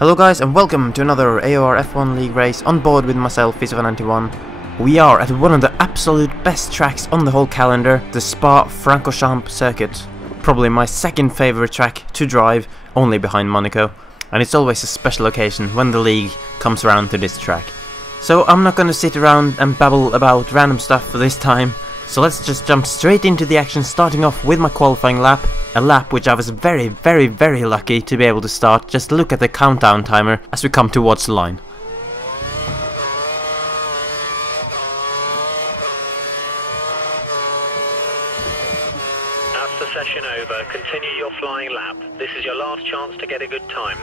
Hello guys and welcome to another AOR F1 League race on board with myself, Fisi. We are at one of the absolute best tracks on the whole calendar, the Spa Francorchamps circuit. Probably my second favorite track to drive, only behind Monaco. And it's always a special occasion when the league comes around to this track. So I'm not gonna sit around and babble about random stuff for this time. So let's just jump straight into the action, starting off with my qualifying lap. A lap which I was very lucky to be able to start. Just look at the countdown timer as we come towards the line. That's the session over. Continue your flying lap. This is your last chance to get a good time.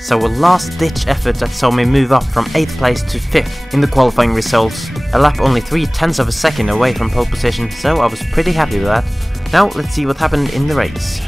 So a last ditch effort that saw me move up from 8th place to 5th in the qualifying results. A lap only 0.3 of a second away from pole position, so I was pretty happy with that. Now let's see what happened in the race.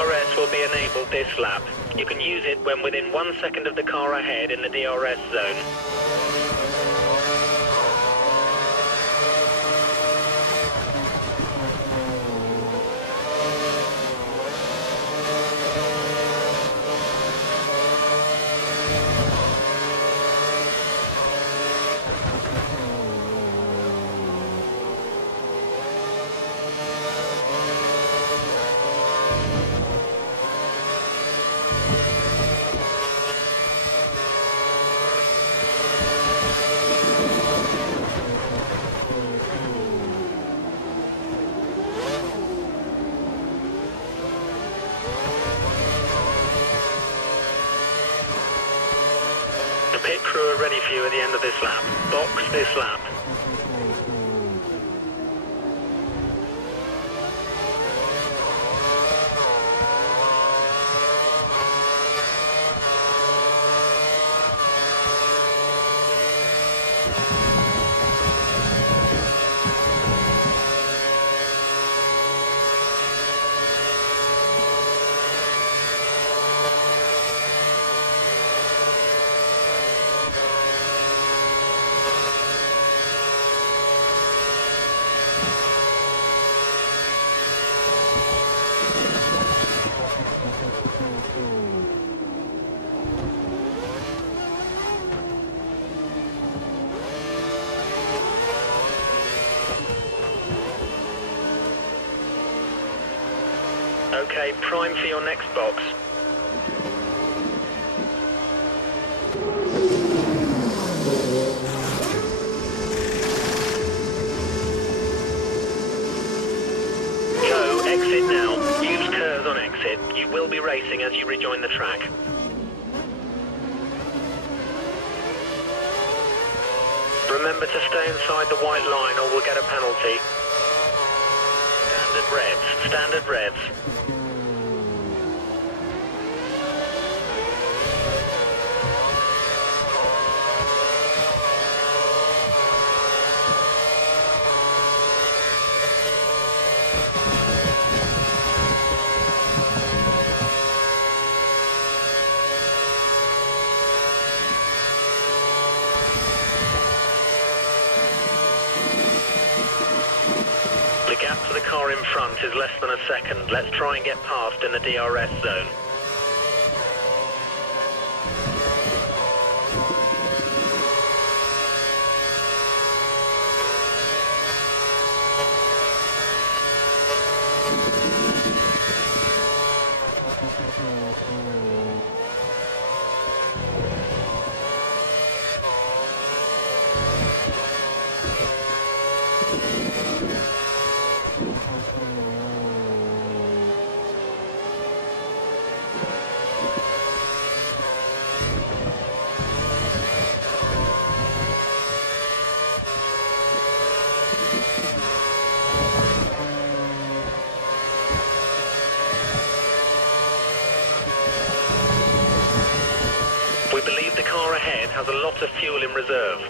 DRS will be enabled this lap. You can use it when within 1 second of the car ahead in the DRS zone. Pit crew are ready for you at the end of this lap. Box this lap. Okay, prime for your next box. Go, exit now. Use curves on exit. You will be racing as you rejoin the track. Remember to stay inside the white line or we'll get a penalty. Standard revs, standard revs. The gap to the car in front is less than a second. Let's try and get past in the DRS zone. We believe the car ahead has a lot of fuel in reserve.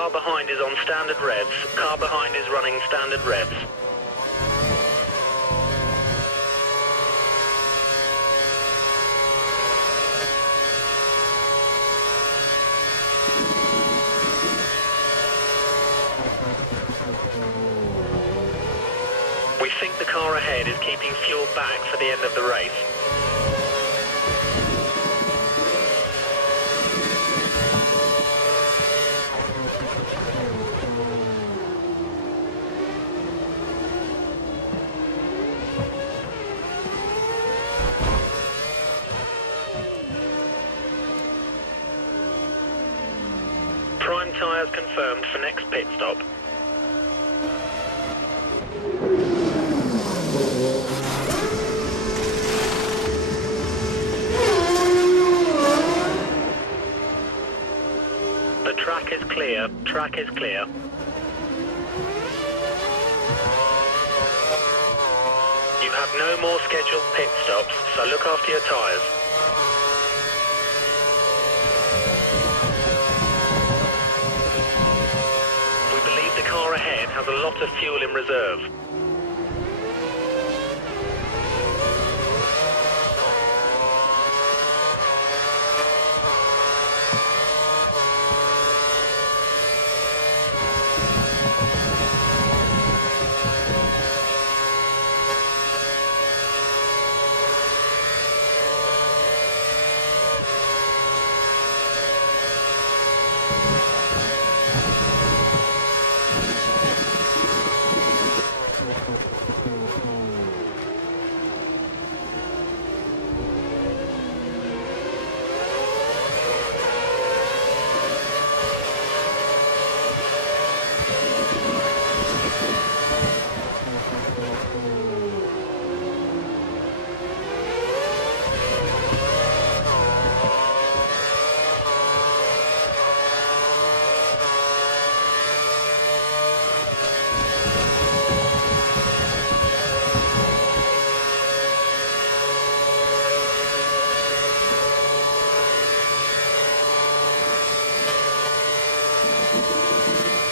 Car behind is on standard revs. Car behind is running standard revs. We think the car ahead is keeping fuel back for the end of the race. Prime tyres confirmed for next pit stop. The track is clear. Track is clear. You have no more scheduled pit stops, so look after your tyres. The car ahead has a lot of fuel in reserve.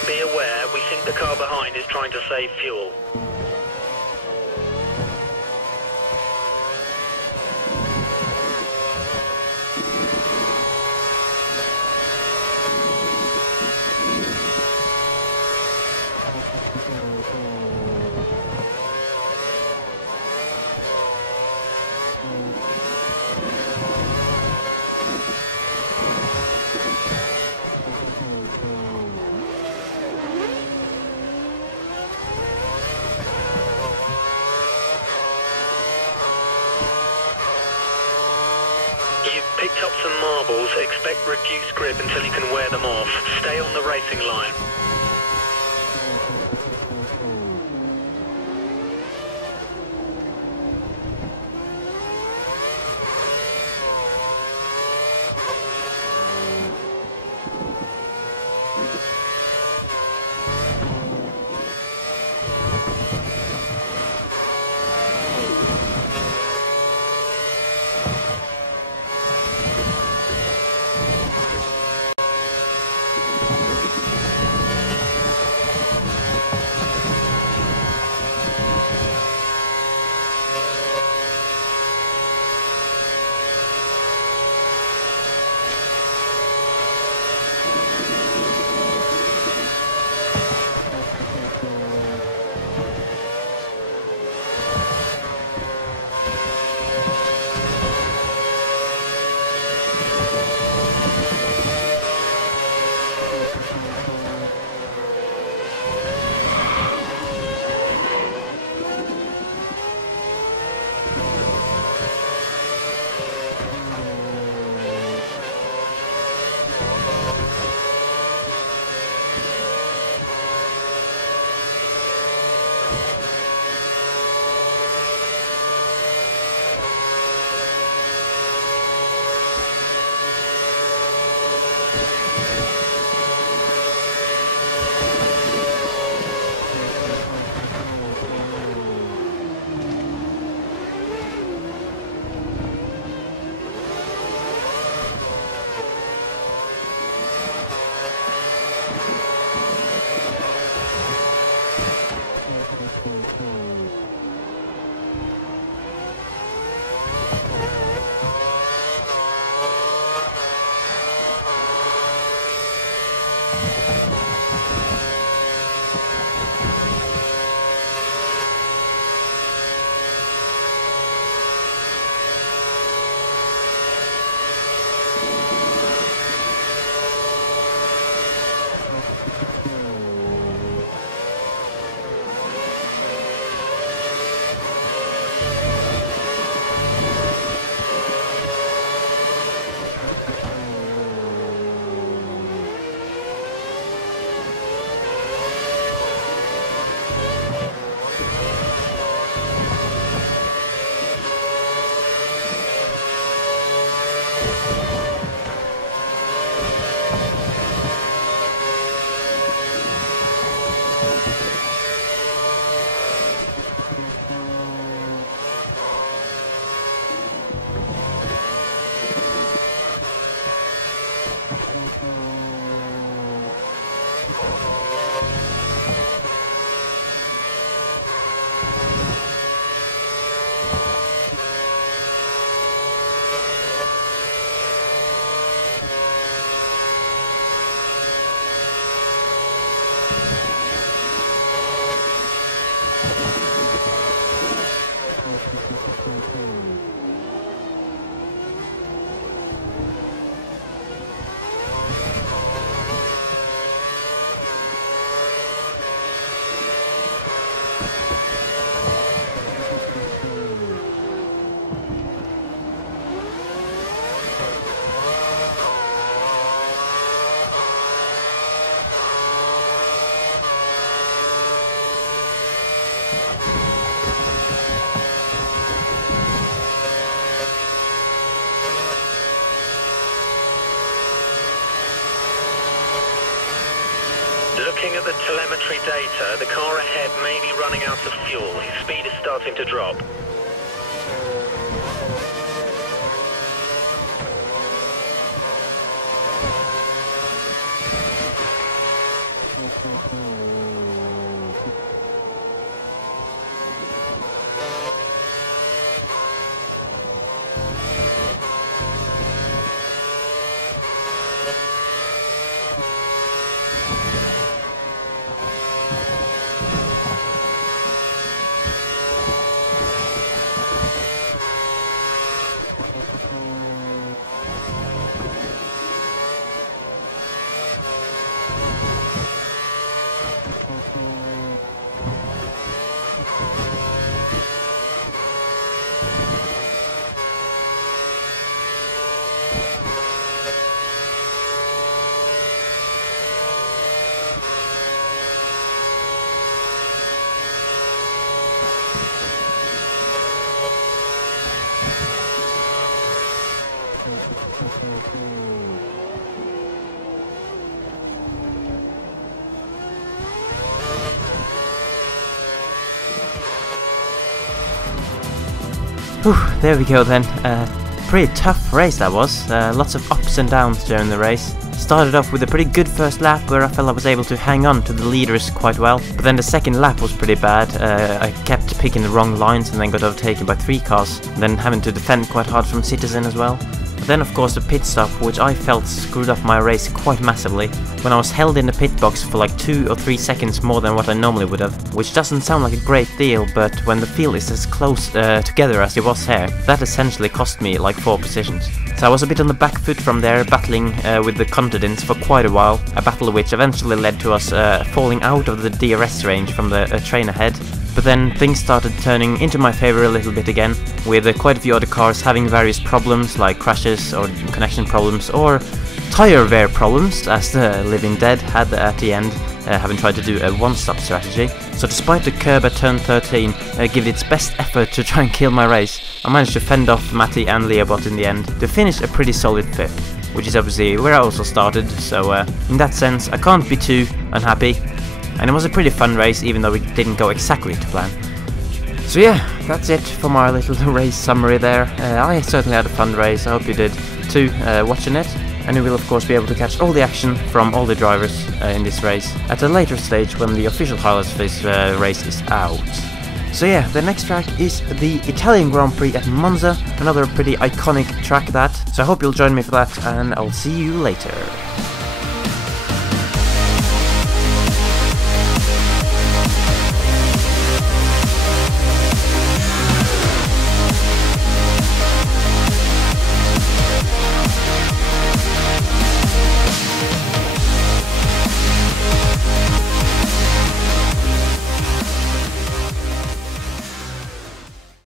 Be aware, we think the car behind is trying to save fuel. You've picked up some marbles. Expect reduced grip until you can wear them off. Stay on the racing line. Looking at the telemetry data, the car ahead may be running out of fuel. His speed is starting to drop. Whew, there we go then. Pretty tough race that was. Lots of ups and downs during the race. Started off with a pretty good first lap where I felt I was able to hang on to the leaders quite well, but then the second lap was pretty bad. I kept picking the wrong lines and then got overtaken by 3 cars, and then having to defend quite hard from Citizen as well. Then of course the pit stop, which I felt screwed up my race quite massively, when I was held in the pit box for like 2 or 3 seconds more than what I normally would have, which doesn't sound like a great deal, but when the field is as close together as it was here, that essentially cost me like 4 positions. So I was a bit on the back foot from there, battling with the contendants for quite a while, a battle which eventually led to us falling out of the DRS range from the train ahead. But then things started turning into my favor a little bit again, with quite a few other cars having various problems like crashes or connection problems or tire wear problems, as the Living Dead had at the end, having tried to do a one-stop strategy. So despite the curb at turn 13 giving its best effort to try and kill my race, I managed to fend off Matty and Leobot in the end to finish a pretty solid 5th, which is obviously where I also started, so in that sense I can't be too unhappy. And it was a pretty fun race, even though it didn't go exactly to plan. So yeah, that's it for my little race summary there. I certainly had a fun race, I hope you did too, watching it. And you will of course be able to catch all the action from all the drivers in this race at a later stage when the official highlights of this race is out. So yeah, the next track is the Italian Grand Prix at Monza, another pretty iconic track that, so I hope you'll join me for that, and I'll see you later.